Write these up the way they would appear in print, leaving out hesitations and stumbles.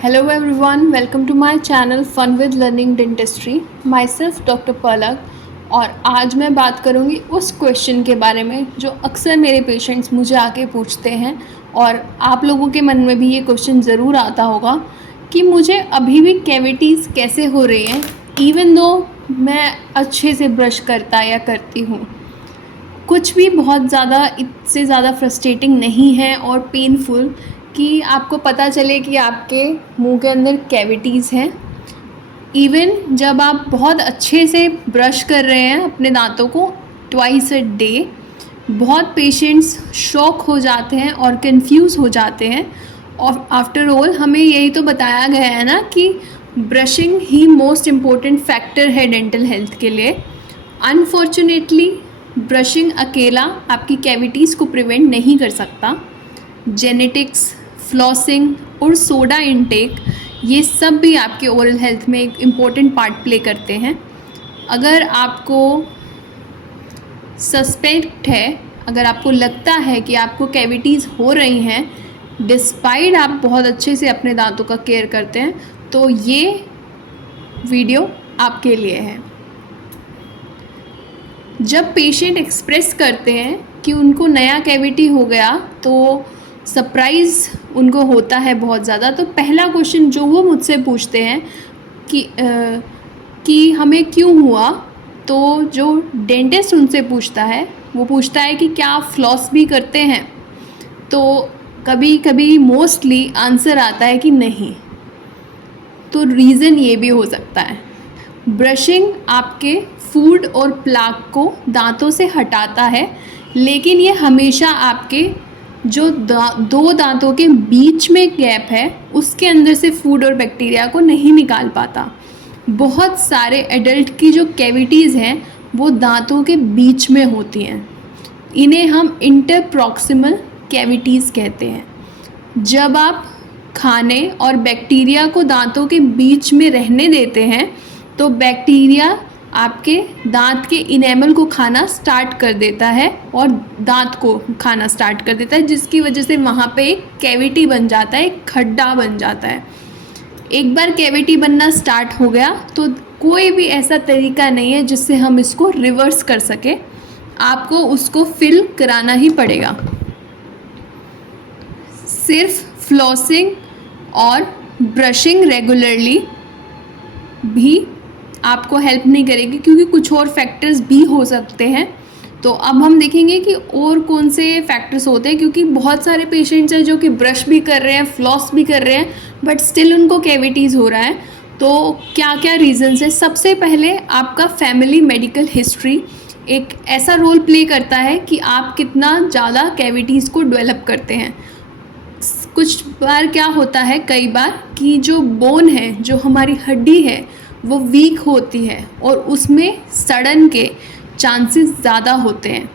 Hello everyone, welcome to my channel Fun with Learning Dentistry. Myself doctor Palak और आज मैं बात करूँगी उस क्वेश्चन के बारे में जो अक्सर मेरे पेशेंट्स मुझे आके पूछते हैं और आप लोगों के मन में भी ये क्वेश्चन ज़रूर आता होगा कि मुझे अभी भी कैविटीज़ कैसे हो रही हैं इवन दो मैं अच्छे से ब्रश करता या करती हूँ। कुछ भी बहुत ज़्यादा इससे ज़्यादा फ्रस्ट्रेटिंग नहीं है और पेनफुल कि आपको पता चले कि आपके मुंह के अंदर कैविटीज़ हैं। इवन जब आप बहुत अच्छे से ब्रश कर रहे हैं अपने दांतों को ट्वाइस अ डे, बहुत पेशेंट्स शॉक हो जाते हैं और कंफ्यूज हो जाते हैं। और आफ्टर ऑल हमें यही तो बताया गया है ना कि ब्रशिंग ही मोस्ट इम्पोर्टेंट फैक्टर है डेंटल हेल्थ के लिए। अनफॉर्चुनेटली ब्रशिंग अकेला आपकी कैविटीज़ को प्रिवेंट नहीं कर सकता। जेनेटिक्स, फ्लॉसिंग और सोडा इनटेक ये सब भी आपके ओरल हेल्थ में एक इम्पॉर्टेंट पार्ट प्ले करते हैं। अगर आपको सस्पेक्ट है, अगर आपको लगता है कि आपको कैविटीज़ हो रही हैं डिस्पाइट आप बहुत अच्छे से अपने दांतों का केयर करते हैं, तो ये वीडियो आपके लिए है। जब पेशेंट एक्सप्रेस करते हैं कि उनको नया कैविटी हो गया तो सरप्राइज़ उनको होता है बहुत ज़्यादा। तो पहला क्वेश्चन जो वो मुझसे पूछते हैं कि हमें क्यों हुआ, तो जो डेंटिस्ट उनसे पूछता है वो पूछता है कि क्या आप फ्लॉस भी करते हैं। तो कभी कभी मोस्टली आंसर आता है कि नहीं। तो रीज़न ये भी हो सकता है, ब्रशिंग आपके फूड और प्लाक को दांतों से हटाता है, लेकिन ये हमेशा आपके जो दो दांतों के बीच में गैप है उसके अंदर से फूड और बैक्टीरिया को नहीं निकाल पाता। बहुत सारे एडल्ट की जो कैविटीज़ हैं वो दांतों के बीच में होती हैं। इन्हें हम इंटरप्रॉक्सिमल कैविटीज़ कहते हैं। जब आप खाने और बैक्टीरिया को दांतों के बीच में रहने देते हैं तो बैक्टीरिया आपके दांत के इनेमल को खाना स्टार्ट कर देता है और दांत को खाना स्टार्ट कर देता है, जिसकी वजह से वहाँ पे एक कैविटी बन जाता है, एक खड्डा बन जाता है। एक बार कैविटी बनना स्टार्ट हो गया तो कोई भी ऐसा तरीका नहीं है जिससे हम इसको रिवर्स कर सके, आपको उसको फिल कराना ही पड़ेगा। सिर्फ फ्लॉसिंग और ब्रशिंग रेगुलरली भी आपको हेल्प नहीं करेगी क्योंकि कुछ और फैक्टर्स भी हो सकते हैं। तो अब हम देखेंगे कि और कौन से फैक्टर्स होते हैं, क्योंकि बहुत सारे पेशेंट्स हैं जो कि ब्रश भी कर रहे हैं, फ्लॉस भी कर रहे हैं, बट स्टिल उनको कैविटीज़ हो रहा है। तो क्या क्या रीज़न्स है? सबसे पहले आपका फैमिली मेडिकल हिस्ट्री एक ऐसा रोल प्ले करता है कि आप कितना ज़्यादा कैविटीज़ को डेवलप करते हैं। कुछ बार क्या होता है, कई बार कि जो बोन है, जो हमारी हड्डी है, वो वीक होती है और उसमें सड़न के चांसेस ज़्यादा होते हैं।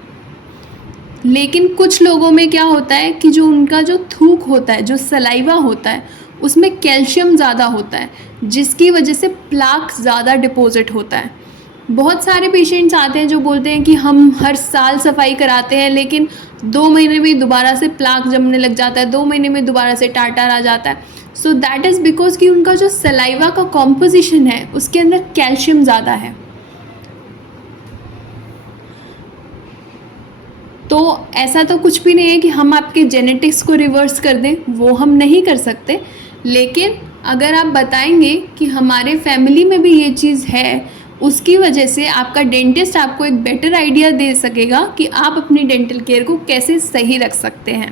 लेकिन कुछ लोगों में क्या होता है कि जो उनका जो थूक होता है, जो सलाइवा होता है, उसमें कैल्शियम ज़्यादा होता है, जिसकी वजह से प्लाक ज़्यादा डिपॉजिट होता है। बहुत सारे पेशेंट्स आते हैं जो बोलते हैं कि हम हर साल सफाई कराते हैं लेकिन 2 महीने में दोबारा से प्लाक जमने लग जाता है, 2 महीने में दोबारा से टाटार आ जाता है। सो दैट इज़ बिकॉज कि उनका जो सलाइवा का कॉम्पोजिशन है उसके अंदर कैल्शियम ज़्यादा है। तो ऐसा तो कुछ भी नहीं है कि हम आपके जेनेटिक्स को रिवर्स कर दें, वो हम नहीं कर सकते। लेकिन अगर आप बताएंगे कि हमारे फैमिली में भी ये चीज़ है, उसकी वजह से आपका डेंटिस्ट आपको एक बेटर आइडिया दे सकेगा कि आप अपनी डेंटल केयर को कैसे सही रख सकते हैं।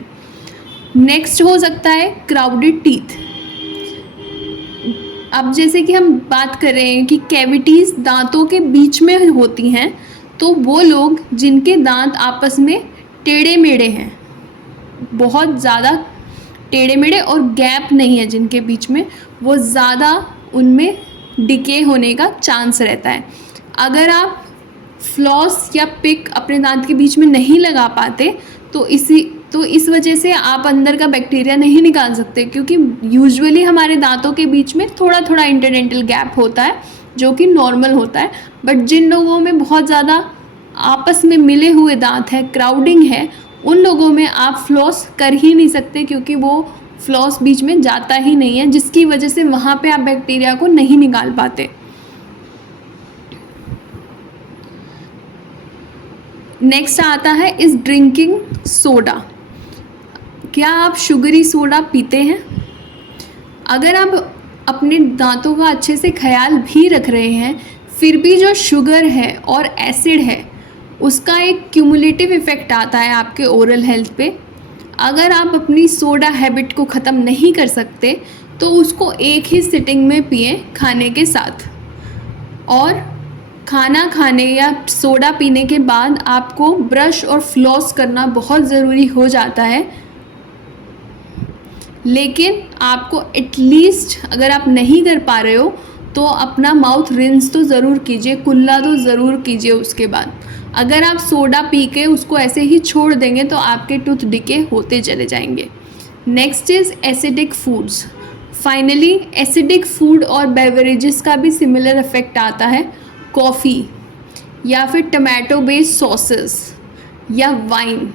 नेक्स्ट हो सकता है क्राउडेड टीथ। अब जैसे कि हम बात कर रहे हैं कि कैविटीज़ दांतों के बीच में होती हैं, तो वो लोग जिनके दांत आपस में टेढ़े मेढ़े हैं, बहुत ज़्यादा टेढ़े मेढ़े और गैप नहीं है जिनके बीच में, वो ज़्यादा उनमें डिके होने का चांस रहता है। अगर आप फ्लॉस या पिक अपने दांत के बीच में नहीं लगा पाते तो इस वजह से आप अंदर का बैक्टीरिया नहीं निकाल सकते, क्योंकि यूजुअली हमारे दांतों के बीच में थोड़ा थोड़ा इंटरडेंटल गैप होता है जो कि नॉर्मल होता है। बट जिन लोगों में बहुत ज़्यादा आपस में मिले हुए दांत है, क्राउडिंग है, उन लोगों में आप फ्लॉस कर ही नहीं सकते, क्योंकि वो फ्लॉस बीच में जाता ही नहीं है, जिसकी वजह से वहाँ पे आप बैक्टीरिया को नहीं निकाल पाते। नेक्स्ट आता है इस ड्रिंकिंग सोडा। क्या आप शुगरी सोडा पीते हैं? अगर आप अपने दांतों का अच्छे से ख्याल भी रख रहे हैं, फिर भी जो शुगर है और एसिड है उसका एक क्यूमुलेटिव इफ़ेक्ट आता है आपके ओरल हेल्थ पे। अगर आप अपनी सोडा हैबिट को ख़त्म नहीं कर सकते तो उसको एक ही सिटिंग में पिएं खाने के साथ। और खाना खाने या सोडा पीने के बाद आपको ब्रश और फ्लॉस करना बहुत ज़रूरी हो जाता है, लेकिन आपको एटलीस्ट अगर आप नहीं कर पा रहे हो तो अपना माउथ रिंस तो ज़रूर कीजिए, कुल्ला तो ज़रूर कीजिए उसके बाद। अगर आप सोडा पी के उसको ऐसे ही छोड़ देंगे तो आपके टूथ डिके होते चले जाएंगे। Next is acidic foods. Finally acidic food और बेवरेजेस का भी सिमिलर इफ़ेक्ट आता है। कॉफ़ी या फिर टमाटो बेस्ड सॉसेस या वाइन,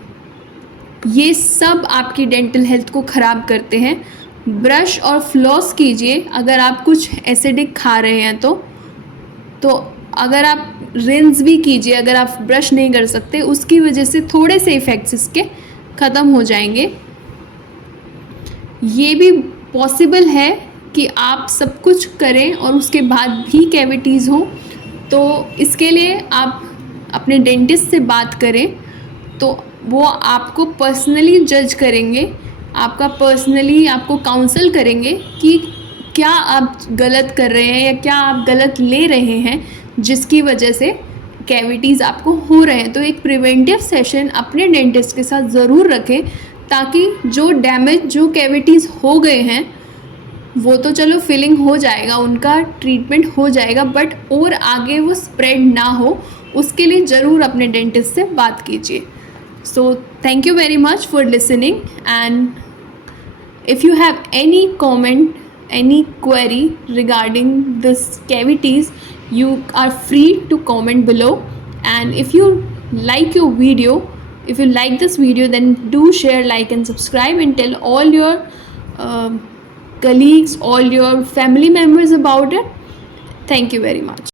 ये सब आपकी डेंटल हेल्थ को ख़राब करते हैं। ब्रश और फ्लॉस कीजिए अगर आप कुछ एसिडिक खा रहे हैं तो अगर आप रिंस भी कीजिए, अगर आप ब्रश नहीं कर सकते, उसकी वजह से थोड़े से इफ़ेक्ट्स इसके ख़त्म हो जाएंगे। ये भी पॉसिबल है कि आप सब कुछ करें और उसके बाद भी कैविटीज़ हो, तो इसके लिए आप अपने डेंटिस्ट से बात करें तो वो आपको पर्सनली जज करेंगे, आपको काउंसल करेंगे कि क्या आप गलत कर रहे हैं या क्या आप गलत ले रहे हैं जिसकी वजह से कैविटीज़ आपको हो रहे हैं। तो एक प्रिवेंटिव सेशन अपने डेंटिस्ट के साथ ज़रूर रखें, ताकि जो कैविटीज़ हो गए हैं वो तो चलो फिलिंग हो जाएगा, उनका ट्रीटमेंट हो जाएगा, बट और आगे वो स्प्रेड ना हो, उसके लिए ज़रूर अपने डेंटिस्ट से बात कीजिए। So thank you very much for listening, and if you have any comment, any query regarding this cavities, you are free to comment below. And if you like this video, then do share, like and subscribe, and tell all your colleagues, all your family members about it. Thank you very much.